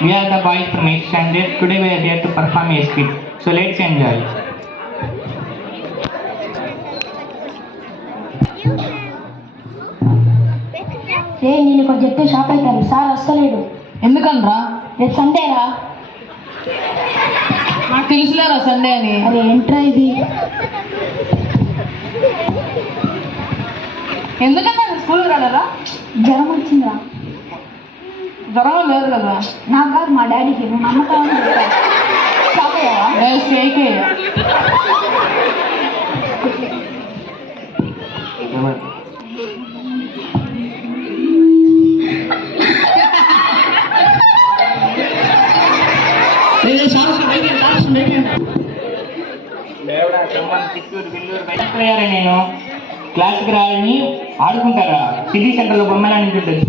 We are the boys from 8th standard. Today we are here to perform a skit. So let's enjoy. నేను ఇక్కడ చెప్తే shop అవుతాను sir వస్తలేడు. ఎందుకనరా? రేపు సండేరా. నాకు తెలుసులేరా Sunday అని. అరే ఏంట్రా ఇది? ఎందుకన్నా స్కూల్కి రాలేరా? జ్వరం వచ్చిందా? జ్వరం లేదు కదా. నాకు కాదు మా డాడీకి. నువ్వు నమ్మకాలని చెప్పాను. షాప్ అయ్యావా? స్టేకే నేను క్లాస్కి రాని ఆడుకుంటారా? సిటీ సెంటర్లో బొమ్మలా నించుంటుంది.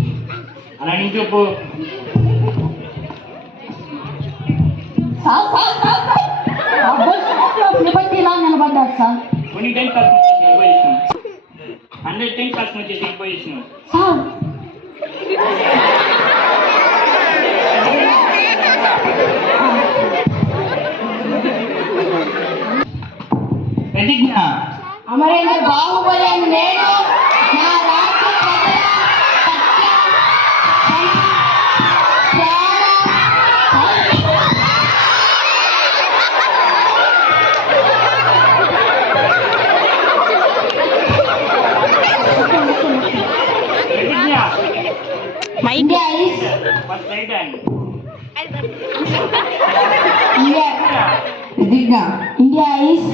అలా నించోపు. ఇలా నిలబడ్డాడు సార్. 110% వచ్చేసి ఇంపోజిషన్. సార్ ప్రతిజ్ఞ. అమరేంద్ర బాహుబలి అని నేను నా రాష్ట్ర ప్రజల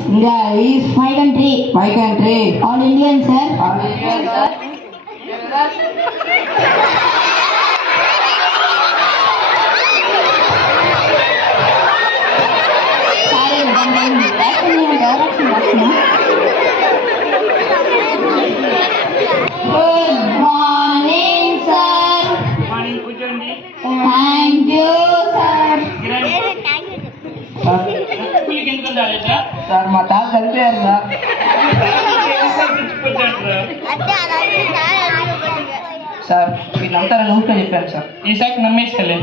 India is my country. All Indian, sir. Good morning, sir. కూర్చోండి. Thank you, sir. స్కూల్కి ఎందుకు రాలేదా? సార్ మా తాత చనిపోయారు సార్. సార్ వీళ్ళంతా ఊరికే చెప్పారు సార్. ఈసారి నమ్మేస్తలే.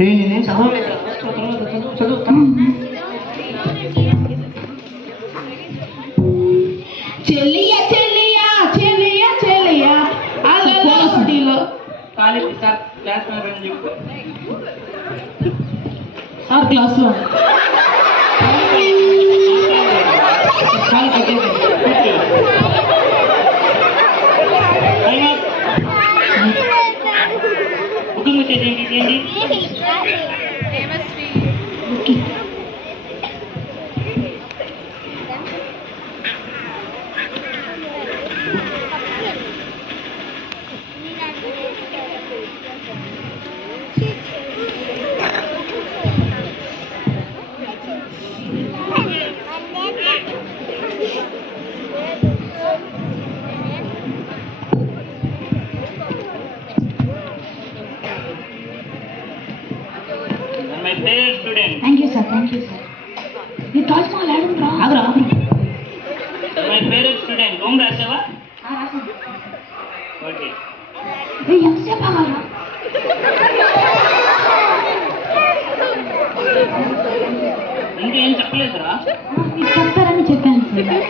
నేను చదవలేదు. చదువుతాను. చెల్లియా చెల్లియా చెల్లియా చెల్లియా అల్లలో కాలేజీ సార్ క్లాస్ అని చెప్పు. సార్ క్లాస్లో బుకింగ్ వచ్చేది ఏంటి? My favorite student. Thank you, sir. You touch my ladder, bro. ఆగ్రా. My favorite student. హోమ్ రాసావా? ఓకే. ఎంతసేపు ఆగాలా? ఇంకేం చెప్పలేదురా? మీరు చెప్తారని చెప్పాను సార్.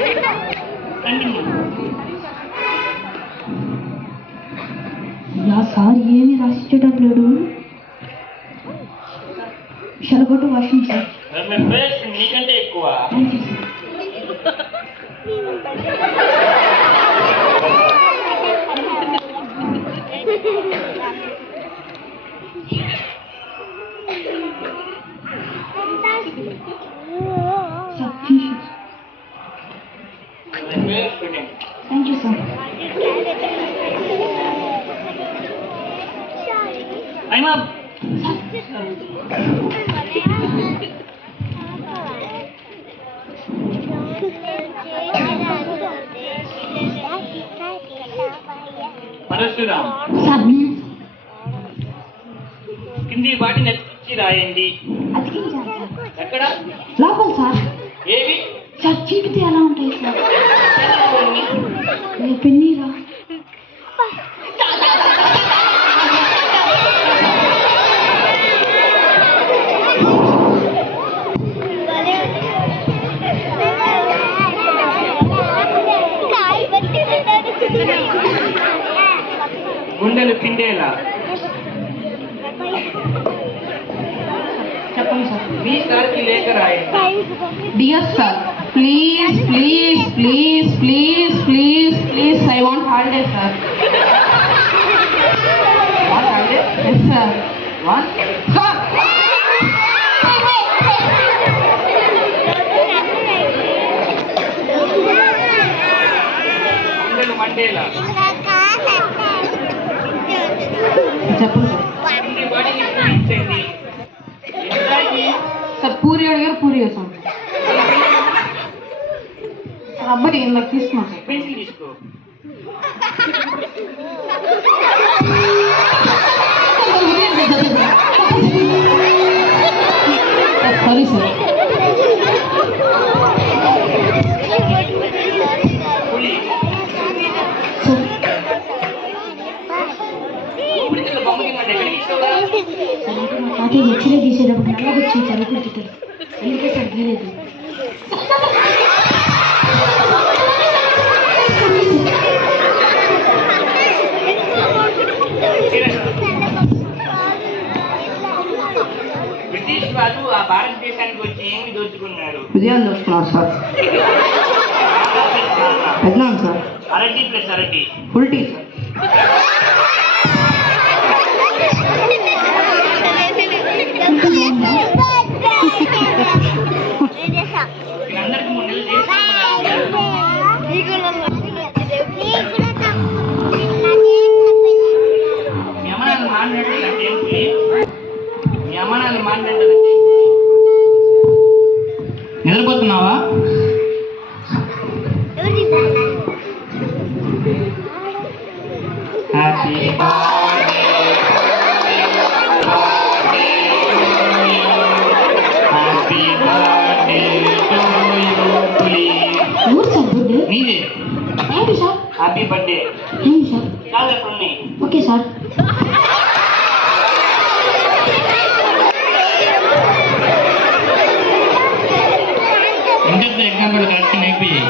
కంటిన్యూ. యా సార్ ఏమీ రాసిచ్చేటట్లేడు. Shall go to washing sir. My favorite student నీకంటే ఎక్కువ. Thank you sir. Thank you, sir. I'm up. Parasuram. Sir, కింది వాటిని అతికించి రాయండి. అతికించాలి సార్. ఎక్కడ? లోపల సార్. ఏవి? సార్ చీకితే ఎలా ఉంటాయి సార్? పెన్నీరా? గుండెలు పిండేలా. చెప్పండి సార్. మీ సార్కి లేఖ రాయండి. Dear sir, please please please please please please I want holiday sir. What holiday? Yes sir. What? Sir గుండెలు మండేలా. చెప్పండి సార్. కింది వాటిని పూరించండి. ఎన్నిసార్లు? సార్ పూరి అడిగారు, పూరి వేసాం సార్. అబ్బాయి ఇందాక తీసుకున్నాం సార్. పెన్సిల్ తీసుకో. Sorry sir. పులి. సార్ ఊపిరితిత్తుల బొమ్మ కింద ఎక్కడికి ఇస్తావా? తాతయ్య ఎక్స్రే తీసేటప్పుడు నల్లగా వచ్చి చదువుకుంటాడు, అందుకే సార్ తీయలేదు. బ్రిటిష్ వాళ్ళు ఆ భారతదేశానికి వచ్చి ఏమి దోచుకున్నారు? విజయాలు చూస్తున్నారు సార్. పెద్దనాన్న సార్. అరటి ప్లస్ అరటి. Full tea sir. వీళ్ళందరికీ 3 నెలలు చేసుకున్నారు. మీ అమ్మ నాన్న మాట్లాడాలంటే ఏం పులి? మీ అమ్మ నాన్న మాట్లాడాలంటే నిద్రపోతున్నావా? Happy happy birthday to you పులి. ఎవరు సార్ బర్త్డే? నీదే. ఏంటి సార్? Happy birthday. ఏంటి సార్? చాలా ఎప్పుడు ఉన్నాయి. Okay sir. Inter example correction అయిపోయాయి.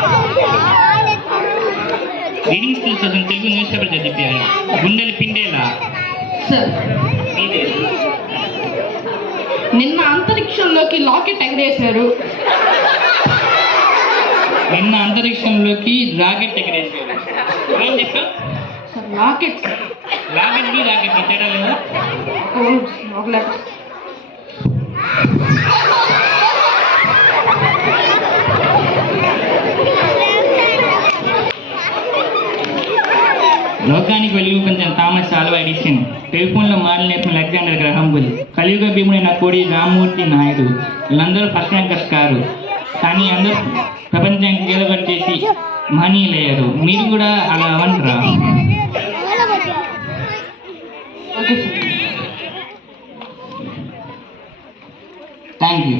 రీడింగ్ స్కిల్స్ అసలు తెలుగు న్యూస్ పేపర్ చదివారు. గుండెలు పిండేలా. సార్ నీదే. నిన్న అంతరిక్షంలోకి లాకెట్ ఎగరేశారు. నిన్న అంతరిక్షంలోకి రాకెట్ ఎగరేసారు. ఏం చెప్పా? Sir locket sir. Rocket rocket తేడా లేదా? ఒక లెటర్. లోకానికి వెలుగు పంచిన థామస్ ఆల్వా ఎడిసన్, టెలిఫోన్లో మాటలు నేర్పిన అలెగ్జాండర్ గ్రహాం బెల్, కలియుగ భీముడైన కోడి రామ్మూర్తి నాయుడు, వీళ్ళందరూ ఫస్ట్ ర్యాంకర్స్ కారు, కానీ అందరూ ప్రపంచానికి గేదబడి చేసి మహనీయులయ్యారు. మీరు కూడా అలా అవంటారా? Okay sir. Thank you.